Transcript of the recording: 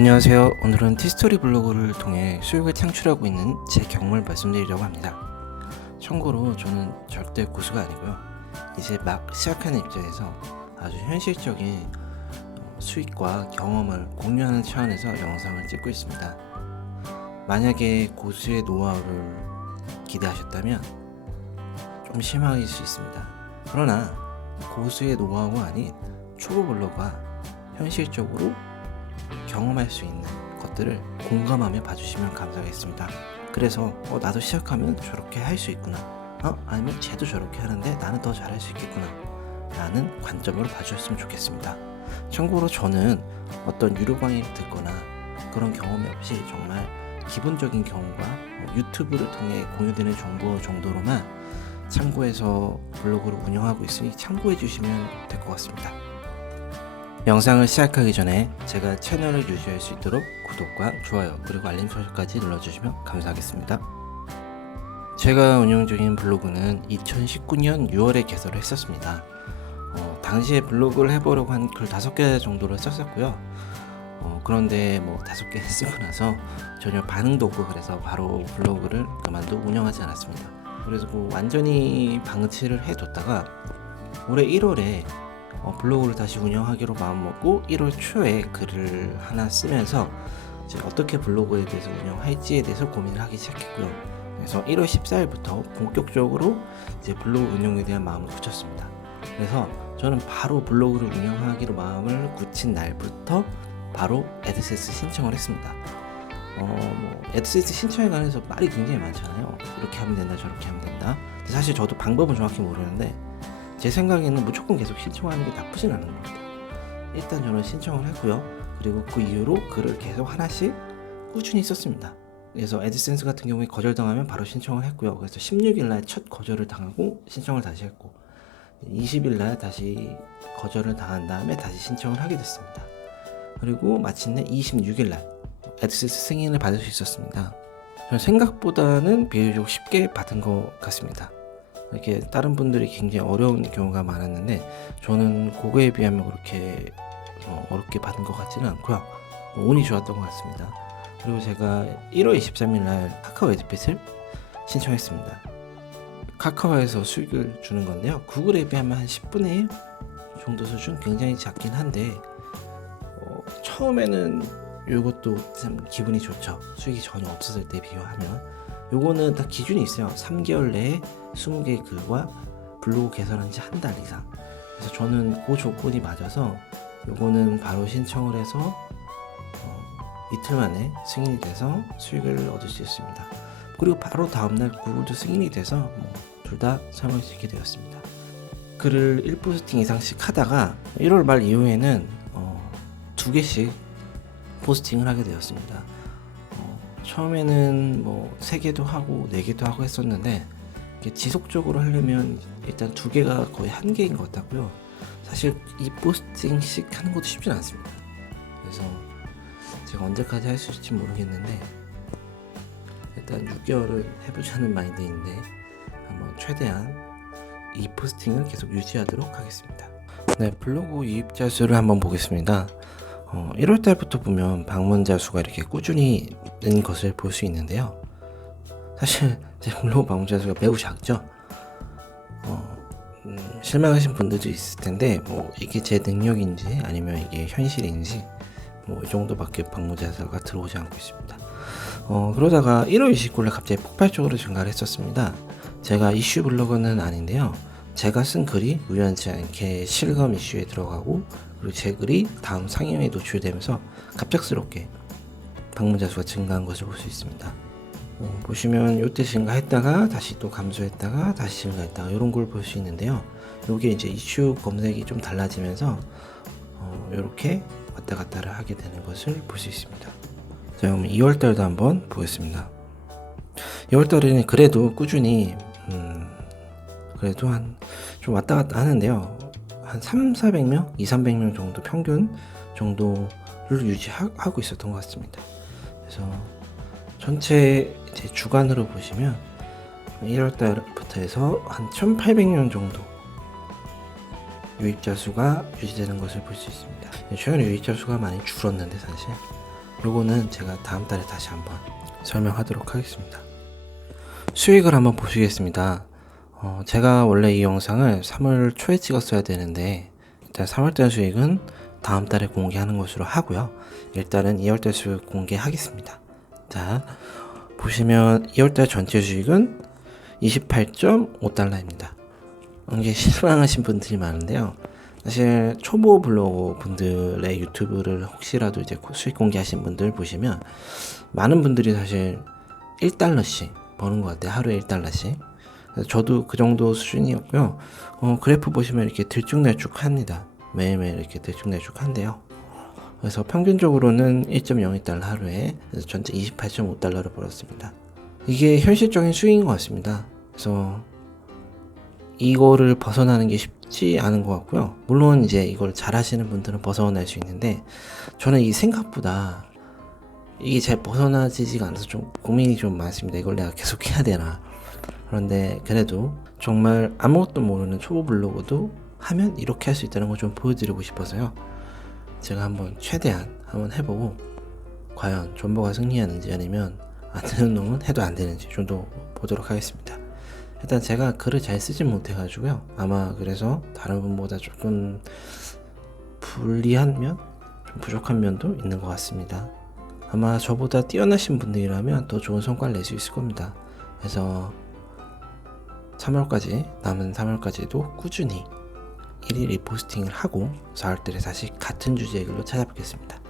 안녕하세요. 오늘은 티스토리 블로그를 통해 수익을 창출하고 있는 제 경험을 말씀드리려고 합니다. 참고로 저는 절대 고수가 아니고요. 이제 막 시작하는 입장에서 아주 현실적인 수익과 경험을 공유하는 차원에서 영상을 찍고 있습니다. 만약에 고수의 노하우를 기대하셨다면 좀 실망일 수 있습니다. 그러나 고수의 노하우가 아닌 초보 블로거가 현실적으로 경험할 수 있는 것들을 공감하며 봐주시면 감사하겠습니다. 그래서 나도 시작하면 저렇게 할 수 있구나, 아니면 쟤도 저렇게 하는데 나는 더 잘할 수 있겠구나 라는 관점으로 봐주셨으면 좋겠습니다. 참고로 저는 어떤 유료 강의를 듣거나 그런 경험이 없이 정말 기본적인 경험과 유튜브를 통해 공유되는 정보 정도로만 참고해서 블로그를 운영하고 있으니 참고해 주시면 될 것 같습니다. 영상을 시작하기 전에 제가 채널을 유지할 수 있도록 구독과 좋아요 그리고 알림 설정까지 눌러주시면 감사하겠습니다. 제가 운영 중인 블로그는 2019년 6월에 개설을 했었습니다. 당시에 블로그를 해보려고 한 글 5개 정도를 썼었고요. 그런데 5개 쓰고 나서 전혀 반응도 없고 그래서 바로 블로그를 그만두고 운영하지 않았습니다. 그래서 완전히 방치를 해뒀다가 올해 1월에 블로그를 다시 운영하기로 마음먹고 1월 초에 글을 하나 쓰면서 이제 어떻게 블로그에 대해서 운영할지에 대해서 고민을 하기 시작했고요. 그래서 1월 14일부터 본격적으로 이제 블로그 운영에 대한 마음을 굳혔습니다. 그래서 저는 바로 블로그를 운영하기로 마음을 굳힌 날부터 바로 애드센스 신청을 했습니다. 애드센스 신청에 관해서 말이 굉장히 많잖아요. 이렇게 하면 된다, 저렇게 하면 된다. 근데 사실 저도 방법은 정확히 모르는데 제 생각에는 무조건 계속 신청하는 게 나쁘진 않은 것 같아요. 일단 저는 신청을 했고요. 그리고 그 이후로 글을 계속 하나씩 꾸준히 썼습니다. 그래서 애드센스 같은 경우에 거절당하면 바로 신청을 했고요. 그래서 16일날 첫 거절을 당하고 신청을 다시 했고 20일날 다시 거절을 당한 다음에 다시 신청을 하게 됐습니다. 그리고 마침내 26일날 애드센스 승인을 받을 수 있었습니다. 저는 생각보다는 비교적 쉽게 받은 것 같습니다. 이렇게 다른 분들이 굉장히 어려운 경우가 많았는데 저는 그거에 비하면 그렇게 어렵게 받은 것 같지는 않고요. 운이 좋았던 것 같습니다. 그리고 제가 1월 23일 날 카카오 에듀핏을 신청했습니다. 카카오에서 수익을 주는 건데요. 구글에 비하면 한 10분의 1 정도 수준, 굉장히 작긴 한데 처음에는 이것도 참 기분이 좋죠. 수익이 전혀 없었을 때 비교하면. 요거는 딱 기준이 있어요. 3개월 내에 20개의 글과 블로그 개설한 지 한 달 이상. 그래서 저는 그 조건이 맞아서 요거는 바로 신청을 해서 이틀 만에 승인이 돼서 수익을 얻을 수 있습니다. 그리고 바로 다음날 구글도 승인이 돼서 둘 다 사용할 수 있게 되었습니다. 글을 1포스팅 이상씩 하다가 1월 말 이후에는 2개씩 포스팅을 하게 되었습니다. 처음에는 3개도 하고 4개도 하고 했었는데 지속적으로 하려면 일단 2개가 거의 1개인 것 같고요. 사실 이 포스팅씩 하는 것도 쉽진 않습니다. 그래서 제가 언제까지 할 수 있을지 모르겠는데 일단 6개월을 해보자는 마인드인데 한번 최대한 이 포스팅을 계속 유지하도록 하겠습니다. 네, 블로그 유입자 수를 한번 보겠습니다. 1월 달부터 보면 방문자 수가 이렇게 꾸준히 는 것을 볼 수 있는데요. 사실 제 블로그 방문자 수가 매우 작죠. 실망하신 분들도 있을 텐데 이게 제 능력인지 아니면 이게 현실인지 이 정도밖에 방문자 수가 들어오지 않고 있습니다. 그러다가 1월 29일에 갑자기 폭발적으로 증가를 했었습니다. 제가 이슈 블로거는 아닌데요. 제가 쓴 글이 우연치 않게 실검 이슈에 들어가고 그리고 제 글이 다음 상영에 노출되면서 갑작스럽게 방문자 수가 증가한 것을 볼 수 있습니다. 보시면 이때 증가했다가 다시 또 감소했다가 다시 증가했다가 이런 걸 볼 수 있는데요. 이게 이제 이슈 검색이 좀 달라지면서 이렇게 왔다 갔다를 하게 되는 것을 볼 수 있습니다. 자, 그럼 2월 달도 한번 보겠습니다. 2월 달에는 그래도 꾸준히 그래도 한 좀 왔다 갔다 하는데요. 한 300명, 200~300명 정도 평균 정도를 유지하고 있었던 것 같습니다. 그래서 전체 이제 주간으로 보시면 1월 달부터 해서 한 1800명 정도 유입자 수가 유지되는 것을 볼 수 있습니다. 최근에 유입자 수가 많이 줄었는데 사실 요거는 제가 다음 달에 다시 한번 설명하도록 하겠습니다. 수익을 한번 보시겠습니다. 제가 원래 이 영상을 3월 초에 찍었어야 되는데 일단 3월달 수익은 다음 달에 공개하는 것으로 하고요. 일단은 2월달 수익 공개하겠습니다. 자, 보시면 2월달 전체 수익은 28.5달러입니다. 이게 실망하신 분들이 많은데요. 사실 초보 블로거 분들의 유튜브를 혹시라도 이제 수익 공개하신 분들 보시면 많은 분들이 사실 1달러씩 버는 것 같아요. 하루에 1달러씩. 저도 그 정도 수준이었고요. 그래프 보시면 이렇게 들쭉날쭉합니다. 매일매일 이렇게 들쭉날쭉한데요. 그래서 평균적으로는 1.02달러 하루에, 그래서 전체 28.5달러를 벌었습니다. 이게 현실적인 수익인 것 같습니다. 그래서 이거를 벗어나는 게 쉽지 않은 것 같고요. 물론 이제 이걸 잘 하시는 분들은 벗어날 수 있는데, 저는 이 생각보다 이게 잘 벗어나지가 않아서 좀 고민이 좀 많습니다. 이걸 내가 계속 해야 되나. 그런데 그래도 정말 아무것도 모르는 초보 블로거도 하면 이렇게 할 수 있다는 걸 좀 보여드리고 싶어서요. 제가 한번 최대한 한번 해보고 과연 존버가 승리하는지 아니면 안 되는 놈은 해도 안 되는지 좀 더 보도록 하겠습니다. 일단 제가 글을 잘 쓰진 못해가지고요. 아마 그래서 다른 분보다 조금 불리한 면? 좀 부족한 면도 있는 것 같습니다. 아마 저보다 뛰어나신 분들이라면 더 좋은 성과를 낼 수 있을 겁니다. 그래서 3월까지, 남은 3월까지도 꾸준히 1일 리포스팅을 하고 4월달에 다시 같은 주제의 글로 찾아뵙겠습니다.